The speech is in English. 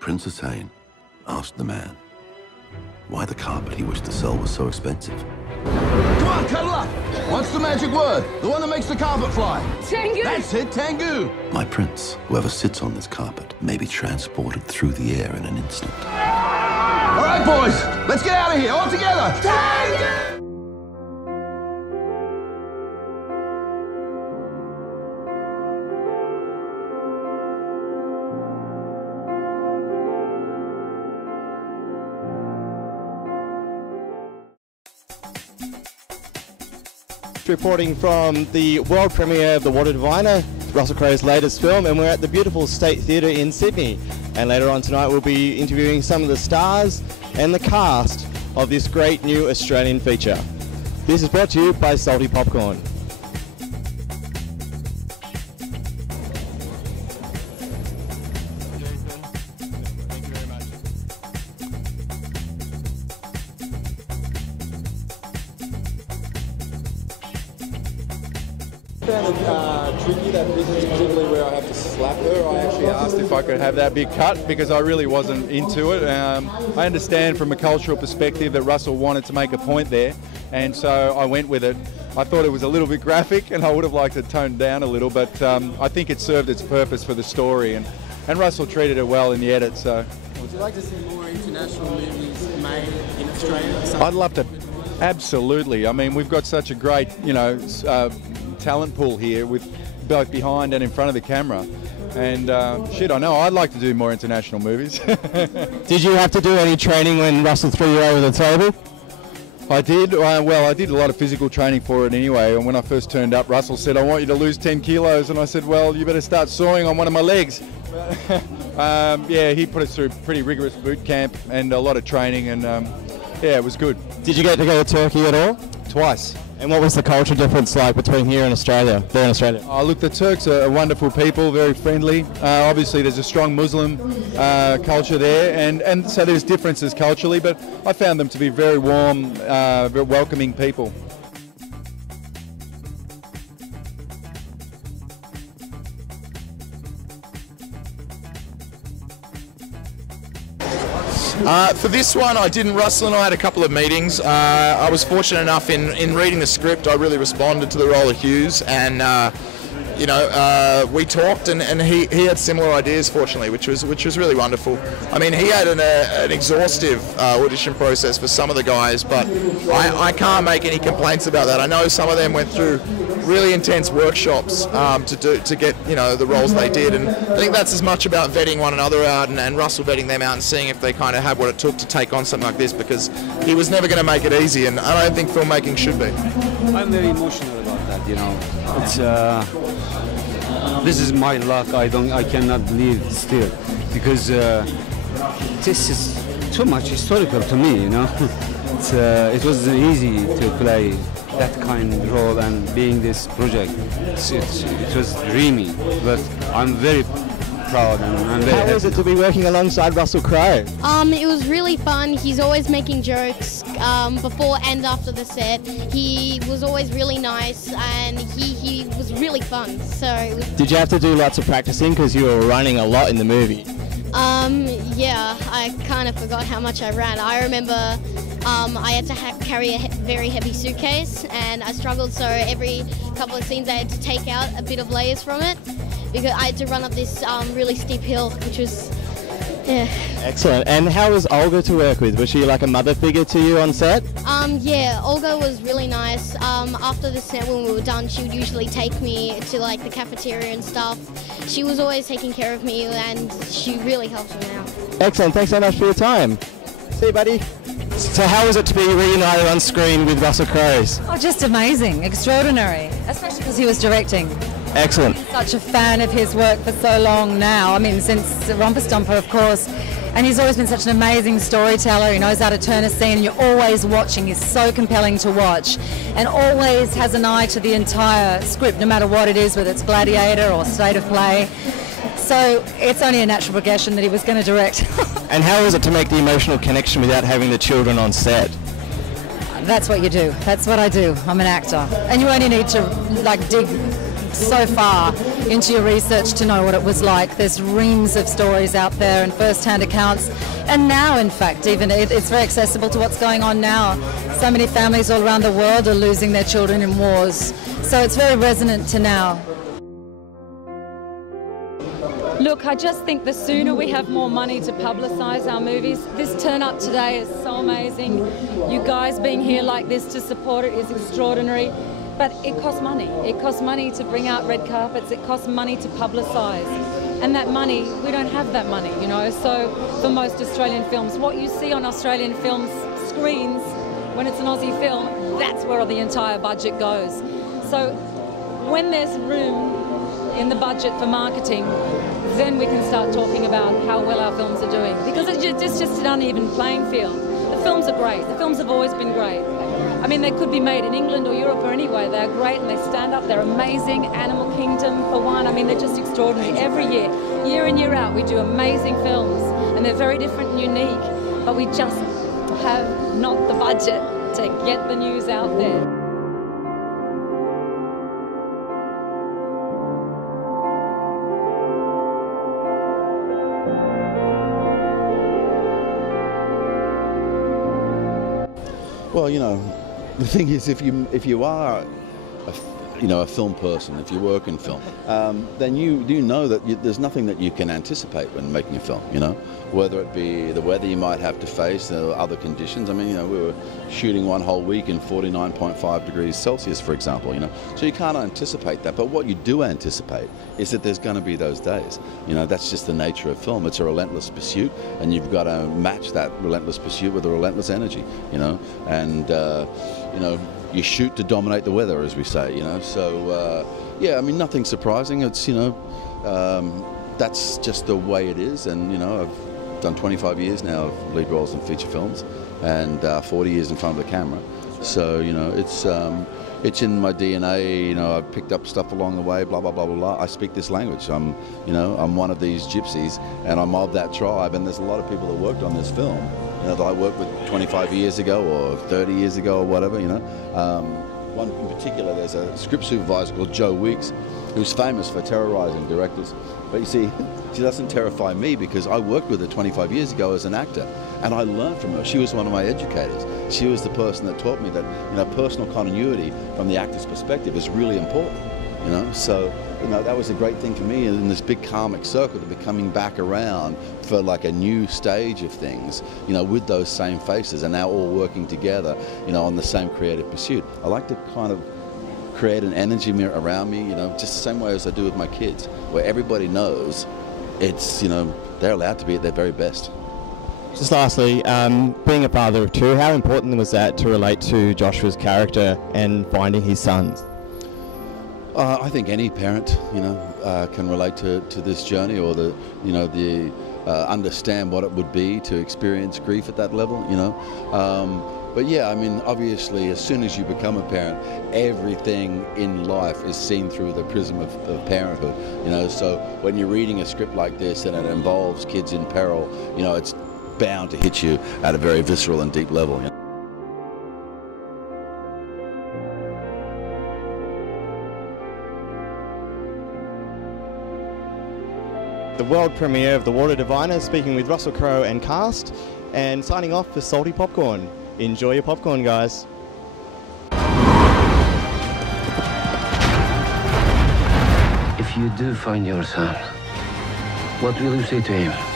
Princess Hane asked the man why the carpet he wished to sell was so expensive. Come on, cuddle up! What's the magic word? The one that makes the carpet fly? Tengu! That's it, Tengu! My prince, whoever sits on this carpet, may be transported through the air in an instant. All right, boys, let's get out of here, all together! Tengu! Reporting from the world premiere of The Water Diviner, Russell Crowe's latest film, and we're at the beautiful State Theatre in Sydney. And later on tonight we'll be interviewing some of the stars and the cast of this great new Australian feature. This is brought to you by Salty Popcorn. I found it tricky, that business, particularly where I have to slap her. I actually asked if I could have that big cut because I really wasn't into it. I understand from a cultural perspective that Russell wanted to make a point there, and so I went with it. I thought it was a little bit graphic and I would have liked it toned down a little, but I think it served its purpose for the story, and Russell treated it well in the edit. So, would you like to see more international movies made in Australia? I'd love to. Absolutely. I mean, we've got such a great, talent pool here with both behind and in front of the camera. And I know I'd like to do more international movies. Did you have to do any training when Russell threw you over the table? I did. I did a lot of physical training for it anyway. And when I first turned up, Russell said, "I want you to lose 10 kilos." And I said, "Well, you better start sawing on one of my legs." He put us through pretty rigorous boot camp and a lot of training, and it was good. Did you get to go to Turkey at all? Twice. And what was the culture difference like between here and Australia, there in Australia? Oh, look, the Turks are wonderful people, very friendly. Obviously, there's a strong Muslim culture there, and so there's differences culturally, but I found them to be very warm, very welcoming people. For this one, Russell and I had a couple of meetings. I was fortunate enough in reading the script, I really responded to the role of Hughes, and we talked, and he had similar ideas, fortunately, which was really wonderful. I mean, he had an exhaustive audition process for some of the guys, but I can't make any complaints about that. I know some of them went through really intense workshops to get the roles they did, and I think that's as much about vetting one another out and Russell vetting them out and seeing if they kind of have what it took to take on something like this, because he was never going to make it easy, and I don't think filmmaking should be. I'm very emotional about that. It's this is my luck. I cannot believe still, because this is too much historical to me. It wasn't easy to play that kind of role and being this project. It was dreamy, but I'm very proud and I'm very happy. How was it to be working alongside Russell Crowe? It was really fun. He's always making jokes before and after the set. He was always really nice, and he was really fun. So Did you have to do lots of practicing because you were running a lot in the movie? Yeah, I kind of forgot how much I ran. I remember I had to carry a very heavy suitcase, and I struggled, so every couple of scenes I had to take out a bit of layers from it because I had to run up this really steep hill, which was, yeah. Excellent. And how was Olga to work with? Was she like a mother figure to you on set? Yeah, Olga was really nice. After the set, when we were done, she would usually take me to like the cafeteria and stuff. She was always taking care of me, and she really helped me out. Excellent. Thanks so much for your time. See you, buddy. So how was it to be reunited on screen with Russell Crowe? Oh, just amazing, extraordinary, especially because he was directing. Excellent. Such a fan of his work for so long now. I mean, since Romper Stomper, of course. And he's always been such an amazing storyteller. He knows how to turn a scene, and you're always watching. He's so compelling to watch, and always has an eye to the entire script, no matter what it is, whether it's Gladiator or State of Play. So it's only a natural progression that he was going to direct. And how was it to make the emotional connection without having the children on set? That's what you do. That's what I do. I'm an actor. And you only need to dig so far into your research to know what it was like. There's reams of stories out there and first-hand accounts. And now, in fact, even it's very accessible to what's going on now. So many families all around the world are losing their children in wars. So it's very resonant to now. Look, I just think the sooner we have more money to publicise our movies, this turn-up today is so amazing. You guys being here like this to support it is extraordinary. But it costs money. It costs money to bring out red carpets. It costs money to publicise. And that money, we don't have that money, you know. So for most Australian films, what you see on Australian films screens when it's an Aussie film, that's where the entire budget goes. So when there's room in the budget for marketing, then we can start talking about how well our films are doing. Because it's just an uneven playing field. The films are great. The films have always been great. I mean, they could be made in England or Europe or anywhere. They're great and they stand up. They're amazing. Animal Kingdom, for one. I mean, they're just extraordinary. Every year in, year out, we do amazing films. And they're very different and unique. But we just have not the budget to get the news out there. Well, you know, the thing is, if you are a film person, if you work in film, then you do know that there's nothing that you can anticipate when making a film, you know, whether it be the weather you might have to face or other conditions. I mean, you know, we were shooting one whole week in 49.5 degrees Celsius, for example, you know, so you can't anticipate that. But what you do anticipate is that there's going to be those days. You know, that's just the nature of film. It's a relentless pursuit, and you've got to match that relentless pursuit with a relentless energy, you know, and, you know, you shoot to dominate the weather, as we say, you know. So, yeah, I mean, nothing surprising. It's, you know, that's just the way it is. And, you know, I've done 25 years now of lead roles in feature films and 40 years in front of the camera. So, you know, it's in my DNA. You know, I've picked up stuff along the way, blah, blah, blah, blah, blah. I speak this language. I'm one of these gypsies, and I'm of that tribe. And there's a lot of people that worked on this film, you know, that I worked with 25 years ago or 30 years ago or whatever, you know. One in particular, there's a script supervisor called Jo Weeks, who's famous for terrorizing directors. But you see, she doesn't terrify me because I worked with her 25 years ago as an actor, and I learned from her. She was one of my educators. She was the person that taught me that, you know, personal continuity from the actor's perspective is really important, you know. So, you know, that was a great thing for me in this big karmic circle to be coming back around for like a new stage of things, you know, with those same faces and now all working together, you know, on the same creative pursuit. I like to kind of create an energy mirror around me, you know, just the same way as I do with my kids, where everybody knows it's, you know, they're allowed to be at their very best. Just lastly, being a father of two, how important was that to relate to Joshua's character and finding his sons? I think any parent, you know, can relate to this journey, or understand what it would be to experience grief at that level, you know. But yeah, I mean, obviously, as soon as you become a parent, everything in life is seen through the prism of parenthood, you know. So when you're reading a script like this and it involves kids in peril, you know, it's bound to hit you at a very visceral and deep level, you know. The world premiere of The Water Diviner, speaking with Russell Crowe and cast, and signing off for Salty Popcorn. Enjoy your popcorn, guys. If you do find your son, what will you say to him?